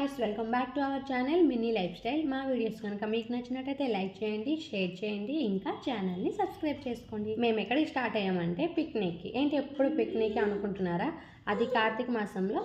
Guys, welcome back to our channel mini life style. మా videos కనుక మీకు నచ్చినట్టయితే లైక్ చేయండి, షేర్ చేయండి, ఇంకా ఛానల్ని సబ్స్క్రైబ్ చేసుకోండి. మేము ఎక్కడికి స్టార్ట్ అయ్యామంటే పిక్నిక్కి. ఏంటి ఎప్పుడు పిక్నిక్ అనుకుంటున్నారా? అది కార్తీక మాసంలో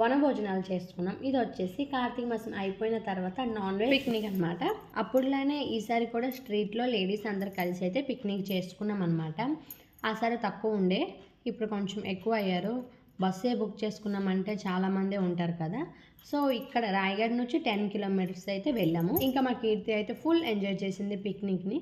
వనభోజనాలు చేసుకున్నాం. ఇది వచ్చేసి కార్తీక మాసం అయిపోయిన తర్వాత నాన్ వెజ్ పిక్నిక్ అనమాట. అప్పుడులానే ఈసారి కూడా స్ట్రీట్లో లేడీస్ అందరు కలిసి అయితే పిక్నిక్ చేసుకున్నాం అనమాట. ఆసారి తక్కువ ఉండే, ఇప్పుడు కొంచెం ఎక్కువ అయ్యారు. బస్సే బుక్ చేసుకున్నామంటే చాలామందే ఉంటారు కదా. సో ఇక్కడ రాయగఢ్ నుంచి 10 కిలోమీటర్స్ అయితే వెళ్ళాము. ఇంకా మా కీర్తి అయితే ఫుల్ ఎంజాయ్ చేసింది పిక్నిక్ని.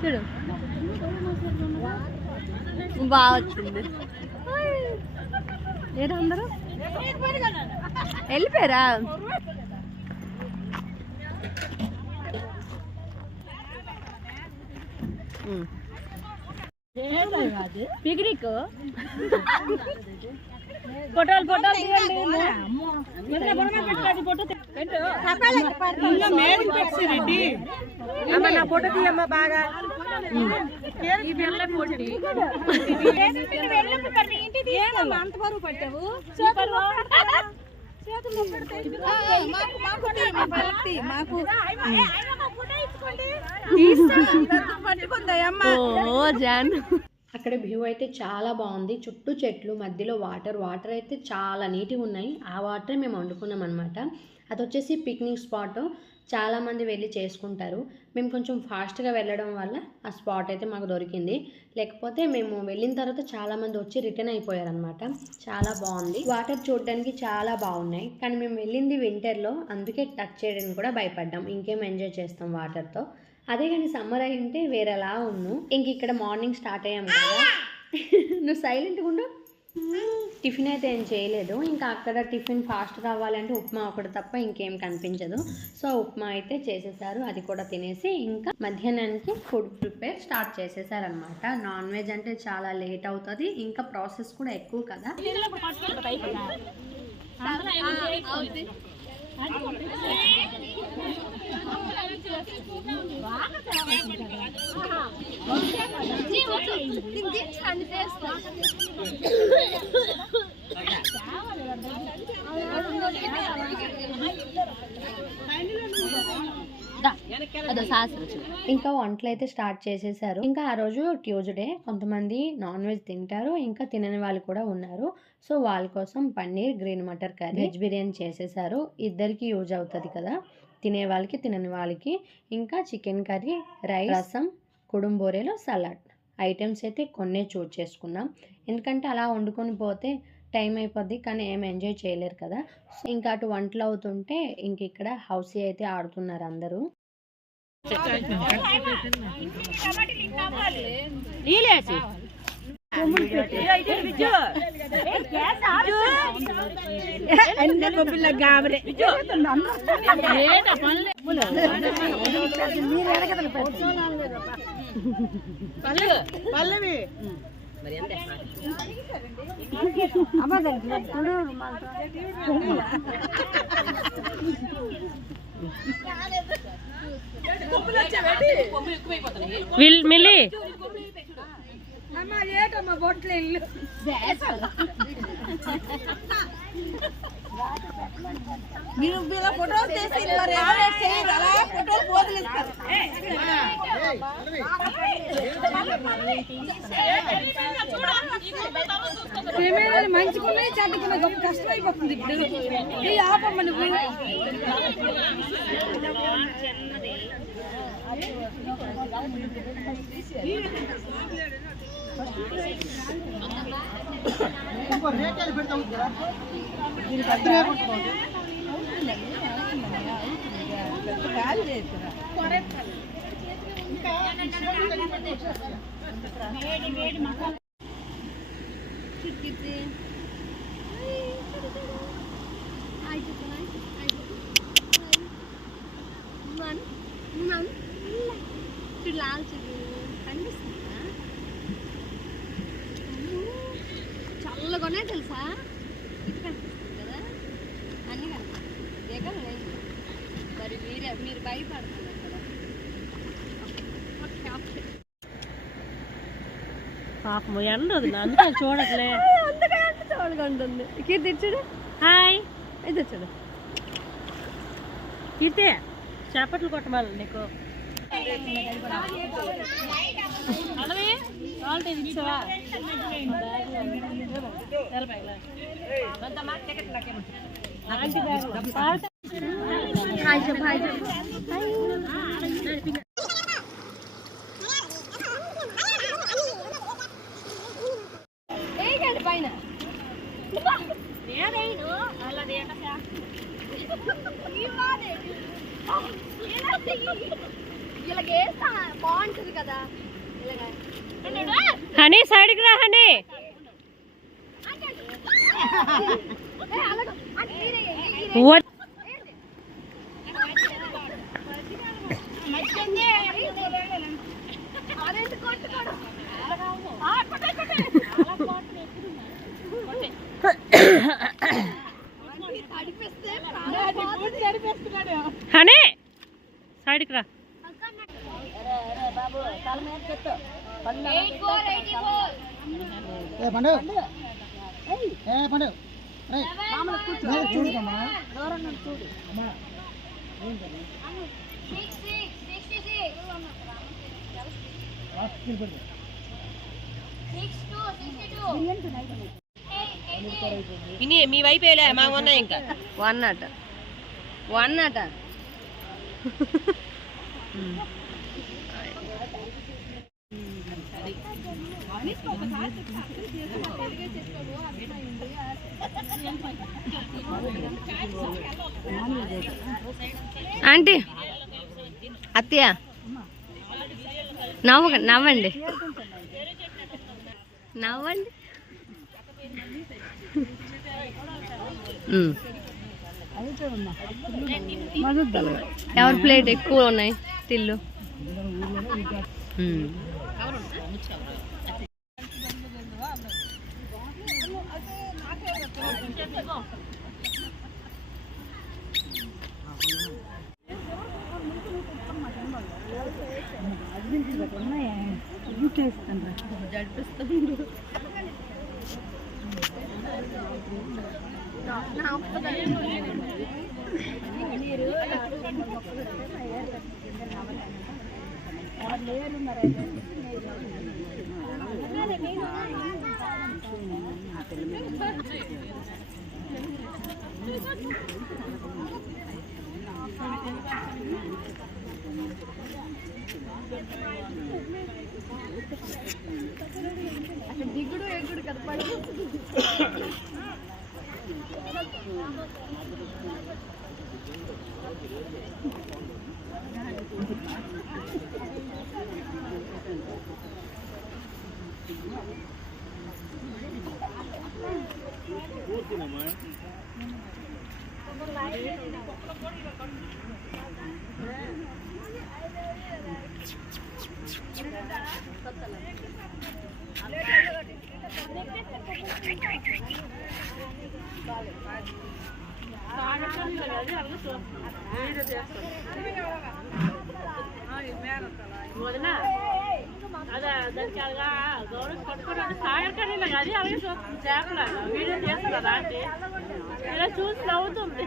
చూడు బాగా వచ్చింది. ఏదో అందరూ వెళ్ళిపోయారా? పిక్నిక్ ఫోటోలు తీయండి. నా ఫోటో తీయమ్మా బాగా. అంత బరువు పట్టావు. అక్కడ వ్యూ అయితే చాలా బాగుంది. చుట్టూ చెట్లు, మధ్యలో వాటర్ అయితే చాలా నీట్గా ఉన్నాయి. ఆ వాటరే మేము వండుకున్నాం అనమాట. అది వచ్చేసి పిక్నిక్ స్పాట్. చాలామంది వెళ్ళి చేసుకుంటారు. మేము కొంచెం ఫాస్ట్గా వెళ్ళడం వల్ల ఆ స్పాట్ అయితే మాకు దొరికింది. లేకపోతే మేము వెళ్ళిన తర్వాత చాలామంది వచ్చి రిటర్న్ అయిపోయారనమాట. చాలా బాగుంది. వాటర్ చూడడానికి చాలా బాగున్నాయి. కానీ మేము వెళ్ళింది వింటర్లో, అందుకే టచ్ చేయడానికి కూడా భయపడ్డాం. ఇంకేం ఎంజాయ్ చేస్తాం వాటర్తో. అదే కానీ సమ్మర్ అయి ఉంటే వేరేలా ఉన్నాను. ఇంక ఇక్కడ మార్నింగ్ స్టార్ట్ అయ్యాము కదా. నువ్వు సైలెంట్గా ఉండు. టిఫిన్ అయితే ఏం చేయలేదు. ఇంకా అక్కడ టిఫిన్ ఫాస్ట్ రావాలంటే ఉప్మా ఒకటి తప్ప ఇంకేం కనిపించదు. సో ఉప్మా అయితే చేసేసారు. అది కూడా తినేసి ఇంకా మధ్యాహ్నానికి ఫుడ్ ప్రిపేర్ స్టార్ట్ చేసేసారనమాట. నాన్ వెజ్ అంటే చాలా లేట్ అవుతుంది, ఇంకా ప్రాసెస్ కూడా ఎక్కువ కదా. ఇంకా వంటలు అయితే స్టార్ట్ చేసేసారు. ఇంకా ఆ రోజు ట్యూస్డే, కొంతమంది నాన్ వెజ్ తింటారు, ఇంకా తినని వాళ్ళు కూడా ఉన్నారు. సో వాళ్ళ కోసం paneer, green matar curry, veg biryani చేసేసారు. ఇద్దరికి యూజ్ అవుతుంది కదా, తినే వాళ్ళకి తినని వాళ్ళకి. ఇంకా చికెన్ కర్రీ, రైస్, రసం, కుడుంబోరేలో సలాడ్. ఐటమ్స్ అయితే కొన్నే చూజ్ చేసుకున్నాం, ఎందుకంటే అలా వండుకొని పోతే టైం అయిపోద్ది, కానీ ఏం ఎంజాయ్ చేయలేరు కదా. ఇంకా అటు వంటలు అవుతుంటే ఇంక ఇక్కడ హౌసీ అయితే ఆడుతున్నారు అందరూ. మిల్లి మంచిగా చెడ్డకున్న గొప్ప కష్టం అయిపోతుంది. ఇప్పుడు ఆపమ్మ నువ్వు. చల్లగానే తెలుసా, ఇది కనిపిస్తుంది కదా, అన్ని కనిపిస్తుంది లేదు. మరి మీరు భయపడుతున్నారు కదా. పాపం ఎండదు, అందుకే చూడట్లే. అందుకే చోడుగా ఉంటుంది. కీర్తి చూడు. హాయ్, ఇది చూడు కీర్తి, చేపట్లు కొట్టమాలి నీకు. పైన ఇలాగేస్తా బాగుంటుంది కదా. హనీ సైడ్కి రా. హనీ హనీ సైడ్కి రా. మీ వైపు మా ఉన్నాయి ఇంకా 1 అట. ఆంటీ, అత్తయ్య నవ్వండి. ఎవరి ప్లేట్ ఎక్కువ ఉన్నాయి తిల్లు. దిగుడు ఎగుడు కదా అదే దానికి అలాగా గౌరవం పట్టుకున్నాడు సాగర్ కానీ అలాగే చేపలాగా వీడియో చేస్తున్నారు అంటే ఇలా చూసి నవ్వుతుంది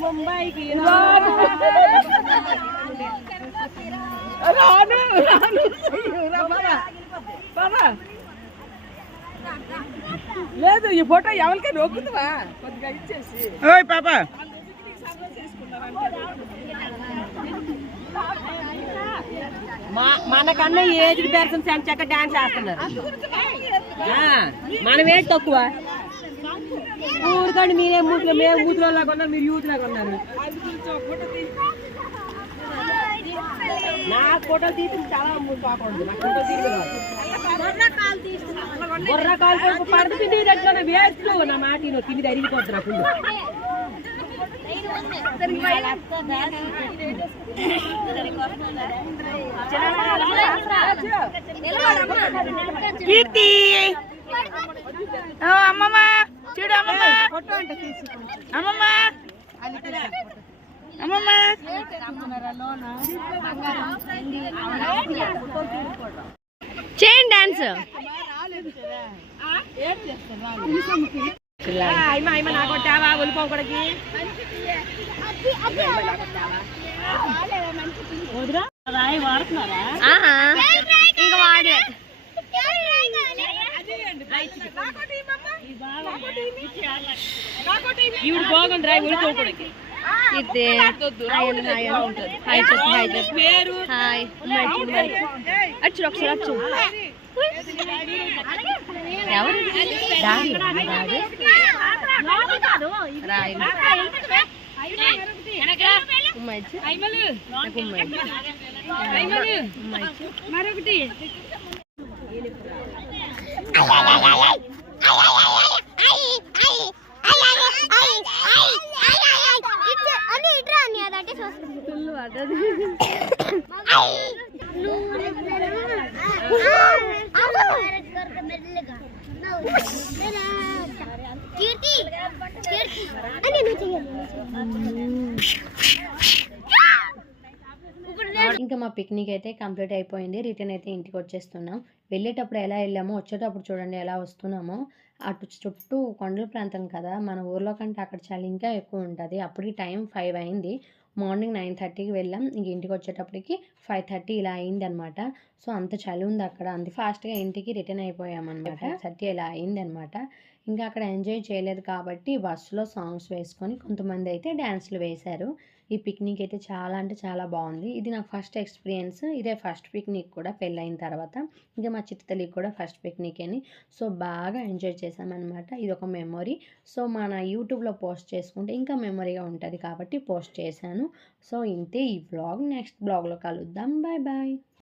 ముంబైకి లేదు ఈ ఫోటో ఎవరికైనా నొక్కుతుందా కొద్దిగా ఇచ్చేసి పాప మనకన్నా ఏజ్డ్ పర్సన్స్ అని చక్క డాన్స్ చేస్తున్నారు మనం ఏంటి తక్కువ ఊరికండి మీరే మూతులు మేము మూతులో లాగా ఉన్నారు మీరు యూత్ లాగా ఉన్నారు నా ఫోటో తీసి చాలా కాకూడదు నాకు ఫోటో బొర్ర కాలు పడుతు తిండి దగ్గర వేస్ట్ నా మాట తిండి అరిగిపోద్దు నాకు కీర్తి అమ్మమ్మ చూడు అమ్మమ్మ అమ్మమ్మ అమ్మమ్మ చేయండి డాన్స్ నాకొట్టావా ఒలిపోకడికి రాయి వాడుతున్నారా ఇంకా వాడే ఈవిడ బాగుంది రాయి ఒలిపోకడికి ఇదే హాయ్ చెప్పు హాయ్ చెప్పు హాయ్ అచ్చు ఒకసారి అచ్చు ఎవరు డాడీ డాడీ రాయి ఉమ్మాయిచ్చు నాకు ఉమ్మాయిచ్చు మరొకటి ఇంకా మా పిక్నిక్ అయితే కంప్లీట్ అయిపోయింది. రిటర్న్ అయితే ఇంటికి వచ్చేస్తున్నాం. వెళ్ళేటప్పుడు ఎలా వెళ్ళామో వచ్చేటప్పుడు చూడండి ఎలా వస్తున్నామో. అటు చుట్టూ కొండల ప్రాంతం కదా, మన ఊర్లో కంటే అక్కడ చలి ఇంకా ఎక్కువ ఉంటుంది. అప్పటికి టైం 5 అయింది. మార్నింగ్ 9:30కి వెళ్ళాం. ఇంక ఇంటికి వచ్చేటప్పటికి 5:30 ఇలా అయిందనమాట. సో అంత చలి ఉంది అక్కడ. అంత ఫాస్ట్గా ఇంటికి రిటర్న్ అయిపోయామన్నమాట. 5:30 ఇలా అయిందనమాట. ఇంకా అక్కడ ఎంజాయ్ చేయలేదు కాబట్టి బస్సులో సాంగ్స్ వేసుకొని కొంతమంది అయితే డ్యాన్స్లు వేశారు. ఈ పిక్నిక్ అయితే చాలా అంటే చాలా బాగుంది. ఇది నాకు ఫస్ట్ ఎక్స్పీరియన్స్. ఇదే ఫస్ట్ పిక్నిక్ కూడా పెళ్ళైన తర్వాత. ఇంకా మా చిట్టి తల్లికి కూడా ఫస్ట్ పిక్నిక్ అని. సో బాగా ఎంజాయ్ చేశామన్నమాట. ఇది ఒక మెమొరీ. సో మన యూట్యూబ్లో పోస్ట్ చేసుకుంటే ఇంకా మెమొరీగా ఉంటుంది కాబట్టి పోస్ట్ చేశాను. సో ఇంతే ఈ వ్లాగ్. నెక్స్ట్ బ్లాగ్లో కలుద్దాం. Bye bye.